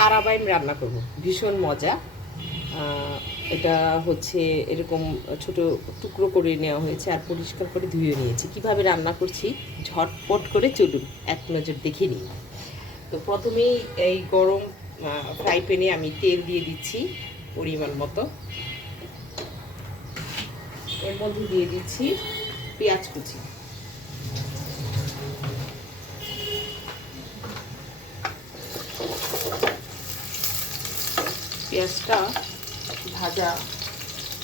তারাবাইম রান্না করব। ভীষণ মজা। এটা হচ্ছে এরকম ছোট টুকরো করে নেওয়া হয়েছে আর পরিষ্কার করে ধুয়ে নিয়েছি। কীভাবে রান্না করছি? ঝটপট করে চলুন, এক নজর দেখে নিই। তো প্রথমেই এই গরম ফ্রাই প্যানে আমি তেল দিয়ে দিচ্ছি পরিমাণ মতো। এর মধ্যে দিয়ে দিচ্ছি পেঁয়াজ কুচি। পেঁয়াজটা ভাজা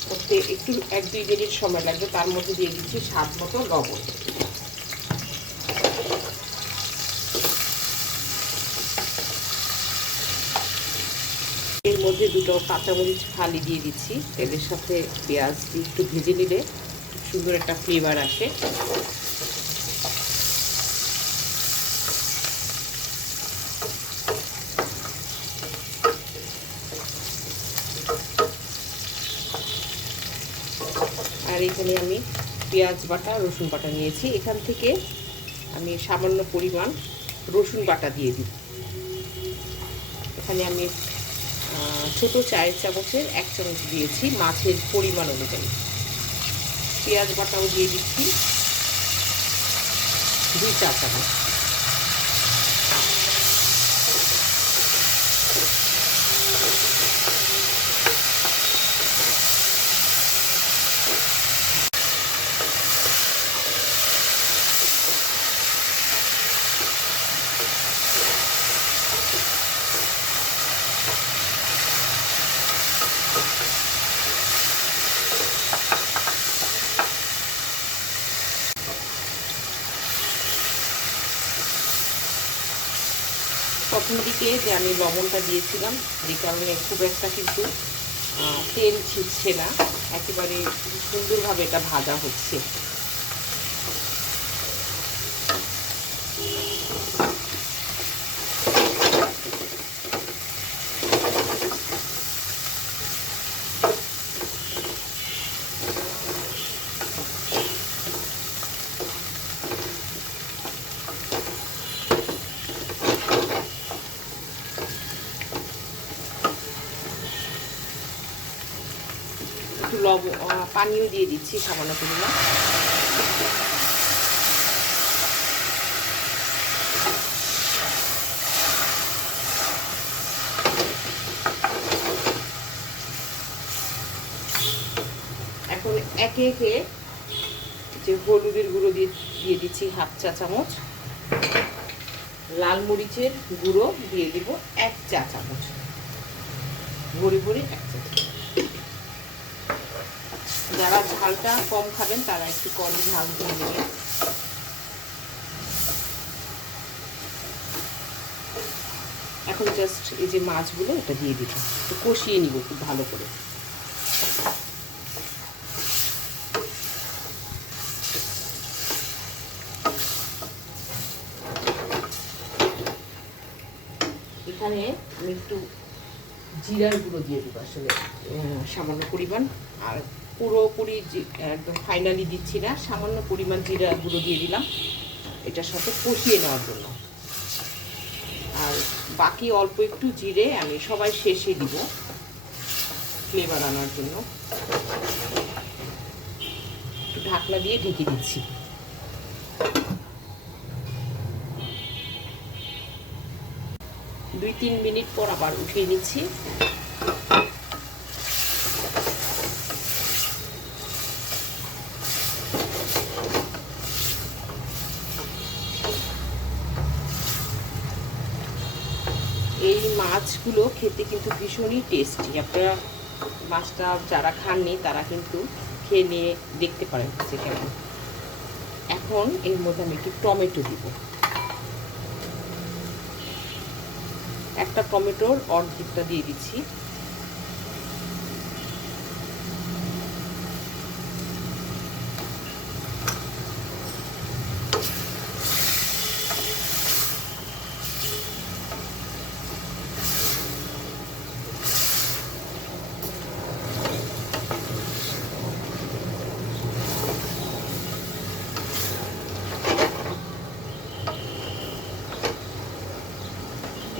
করতে একটু এক দুই মিনিট সময় লাগবে। তার মধ্যে দিয়ে দিচ্ছি স্বাদ মতো লবণ। এর মধ্যে দুটো কাঁচামরিচ ফালি দিয়ে দিচ্ছি। তেলের সাথে পেঁয়াজ একটু ভেজে নিলে সুন্দর একটা ফ্লেভার আসে। আর এখানে আমি পেঁয়াজ বাটা, রসুন বাটা নিয়েছি। এখান থেকে আমি সামান্য পরিমাণ রসুন বাটা দিয়ে দিই। এখানে আমি ছোট চায়ের চামচের এক চামচ দিয়েছি মাছের পরিমাণ অনুযায়ী। পেঁয়াজ বাটাও দিয়ে দিচ্ছি দুই চা চামচ প্রথম দিকে যে আমি লবণটা দিয়েছিলাম, যে কারণে খুব একটা কিন্তু তেল ছিটছে না। একেবারে সুন্দরভাবে এটা ভাজা হচ্ছে। একটু লবণ পানিও দিয়ে দিচ্ছি সামান্য পরিমাণ। এখন একে একে যে হলুদের গুঁড়ো দিয়ে দিয়ে দিচ্ছি হাফ চা চামচ, লাল মরিচের গুঁড়ো দিয়ে দিব এক চা চামচ। ভরে ভরে এক চা চামচ। যারা ঝালটা কম খাবেন, তারা একটু কম ঝাল দিয়ে নেবেন। এখন জাস্ট এই যে মাছগুলো, এটা দিয়ে দিব একটু কষিয়ে নিব খুব ভালো করে। এখানে আমি একটু জিরার গুঁড়ো দিয়ে দিব আসলে। সামান্য পরিমাণ। আর পুরোপুরি একদম ফাইনালি দিচ্ছি না, সামান্য পরিমাণ জিরা গুঁড়ো দিয়ে দিলাম। এটার সাথে কষিয়ে নেওয়ার জন্য। আর বাকি অল্প একটু জিরে আমি সবাই শেষে দিব ফ্লেভার আনার জন্য। একটু ঢাকনা দিয়ে ঢেকে দিচ্ছি। দুই তিন মিনিট পর আবার উঠিয়ে নিচ্ছি। এই মাছগুলো খেতে কিন্তু ভীষণই টেস্টি আপনারা মাছটা যারা খাননি, তারা কিন্তু খেয়ে নিয়ে দেখতে পারেন যে কেমন। এখন এর মধ্যে আমি একটু টমেটো দিব। একটা টমেটোর অর্ধেকটা দিয়ে দিচ্ছি।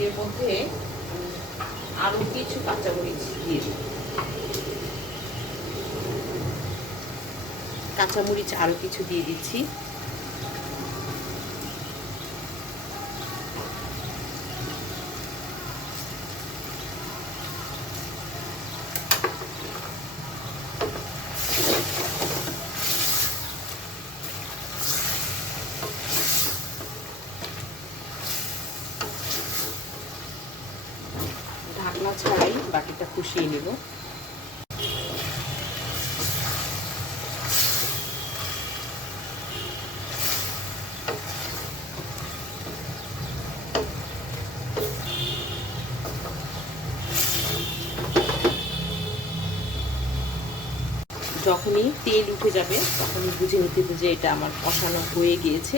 এর মধ্যে আরও কিছু কাঁচামরিচ দিয়ে দেব। কাঁচামরিচ আরও কিছু দিয়ে দিচ্ছি ঢাকনা ছাড়াই বাকিটা কষিয়ে নেব। যখনই তেল উঠে যাবে, তখনই বুঝে নিতে যে এটা আমার কষানো হয়ে গিয়েছে।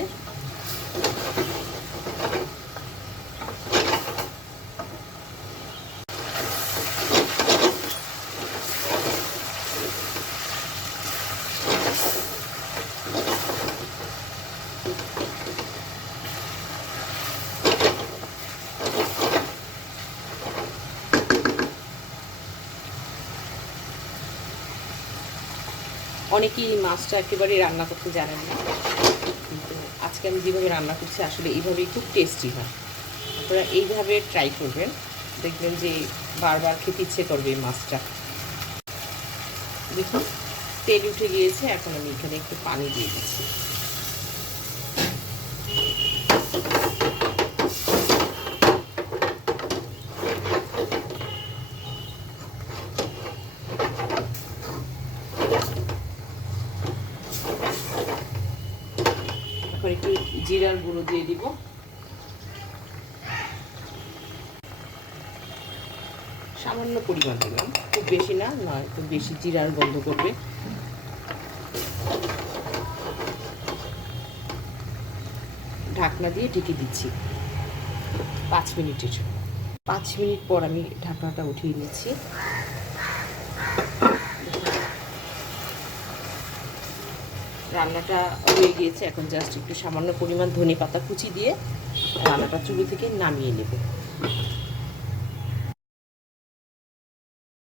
অনেকেই মাছটা একেবারে রান্না করতে জানেন না। কিন্তু আজকে আমি যেভাবে রান্না করছি, আসলে এইভাবেই খুব টেস্টি হয়। আপনারা এইভাবে ট্রাই করবেন। দেখবেন যে বারবার খেতে ইচ্ছে করবে এই মাছটা। দেখুন, তেল উঠে গিয়েছে, এখন আমি এখানে একটু পানি দিয়ে দিচ্ছি। এখন একটু জিরার গুঁড়ো দিয়ে দিব। সামান্য পরিমাণ দিলাম। খুব বেশি না নয় খুব বেশি জিরার গন্ধ করবে। ঢাকনা দিয়ে ঢেকে দিচ্ছি পাঁচ মিনিটের পাঁচ মিনিট পর আমি ঢাকনাটা উঠিয়ে নিচ্ছি। রান্নাটা হয়ে গিয়েছে। এখন জাস্ট একটু সামান্য পরিমাণ ধনে পাতা কুচি দিয়ে রান্নাটা চুলো থেকে নামিয়ে নেব।